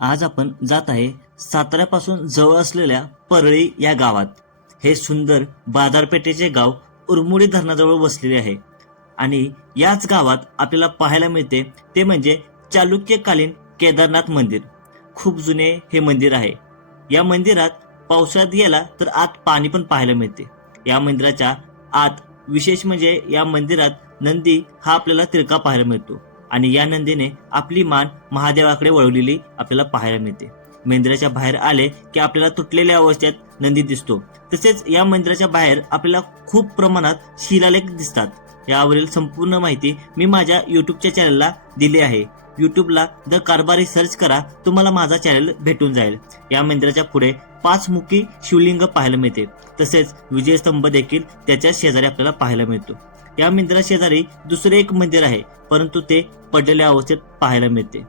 आज आपण जात आहे साताऱ्यापासून जवळ असलेल्या परळी या गावात. हे सुंदर बाजारपेठेचे गाव उरमुडी धरणाजवळ वसलेले आहे आणि याच गावात आपल्याला पाहायला मिळते ते म्हणजे चालुक्यकालीन केदारनाथ मंदिर. खूप जुने हे मंदिर आहे. या मंदिरात पावसाळ्यात गेला तर आत पाणी पण पाहायला मिळते. या मंदिराच्या आत विशेष म्हणजे या मंदिरात नंदी हा आपल्याला तिरका पाहायला मिळतो आणि या नंदीने आपली मान महादेवाकडे वळवलेली आपल्याला पाहायला मिळते. मंदिराच्या बाहेर आले की आपल्याला तुटलेल्या अवस्थेत नंदी दिसतो. तसेच या मंदिराच्या बाहेर आपल्याला खूप प्रमाणात शिलालेख दिसतात. यावरील संपूर्ण माहिती मी माझ्या युट्यूबच्या चॅनलला दिली आहे. युट्यूबला द कारभारी सर्च करा, तुम्हाला माझा चॅनल भेटून जाईल. या मंदिराच्या पुढे 5 मुखी शिवलिंग पाहायला मिळते. तसेच विजयस्तंभ देखील त्याच्या शेजारी आपल्याला पाहायला मिळतो. या मंदिरा शेजारी दुसरे एक मंदिर आहे, परंतु ते पडलेल्या अवस्थेत पाहायला मिळते.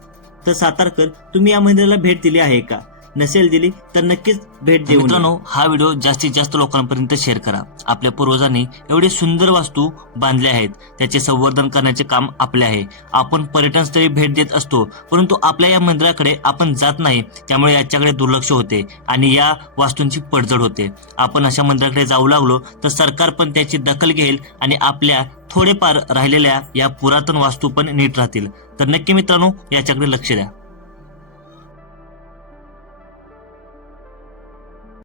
तर सातारकर, तुम्ही या मंदिराला भेट दिली आहे का? नसेल दिली तर नक्कीच भेट देऊ. मित्रांनो, हा व्हिडिओ जास्तीत जास्त लोकांपर्यंत शेअर करा. आपल्या पूर्वजांनी एवढे सुंदर वास्तू बांधले आहेत, त्याचे संवर्धन करण्याचे काम आपले आहे. आपण पर्यटनस्थळी भेट देत असतो, परंतु आपल्या या मंदिराकडे आपण जात नाही. त्यामुळे याच्याकडे दुर्लक्ष होते आणि या वास्तूंची पडझड होते. आपण अशा मंदिराकडे जाऊ लागलो तर सरकार पण त्याची दखल घेईल आणि आपल्या थोडेफार राहिलेल्या या पुरातन वास्तू पण नीट राहतील. तर नक्की मित्रांनो, याच्याकडे लक्ष द्या.